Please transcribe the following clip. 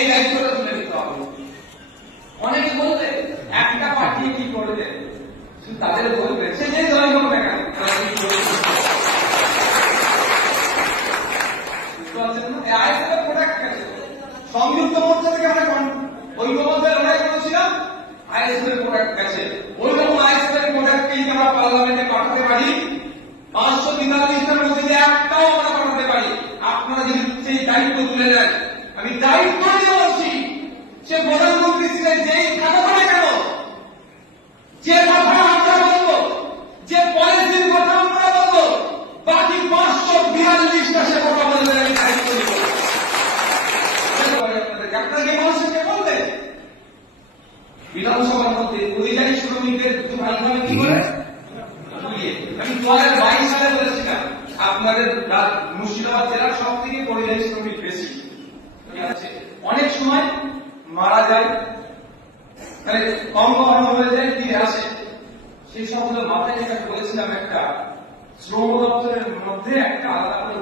এই দায়িত্বটা তুলে নিতে হবে। অনেকে বলবে, একটা পার্টি কি করবে তাদের বলবে, সে যে কি করবে? সংযুক্ত মোর্চা থেকে আমরা কন- ঐক্যবদ্ধে লড়াই করেছিলাম? আইএসএফ এর প্রোডাক্ট গেছে। ওই রকম আইএসএফ এর প্রোডাক্টকেই আমরা পার্লামেন্টে পাঠাতে পারি? পাঁচশো বিতাল্লিশটার মধ্যে একটাও আমরা পাঠাতে পারি। আপনারা যদি সেই দায়িত্ব তুলে নেন, আমি দায়িত্ব সে প্রধানমন্ত্রী ছিলেন যেই থাকুক না কেন? যে কথা আমরা বলব, যে পলিসির কথা আমরা বলব, বাকি পাঁচশো বিয়াল্লিশটা সে কথা বলবে। আপনাকে মানুষকে বলবে? কি। আমি দু বাইশ বলেছিলাম, আপনাদের মুর্শিদাবাদ জেলার সব থেকে পরিযায়ী শ্রমিক বেশি? অনেক সময় মারা যায় মানে কম হয়ে যায় ফিরে আসে? সেই সবগুলো মাথায় যেটা বলেছিলাম একটা, শ্রম দপ্তরের মধ্যে একটা আলাদা করে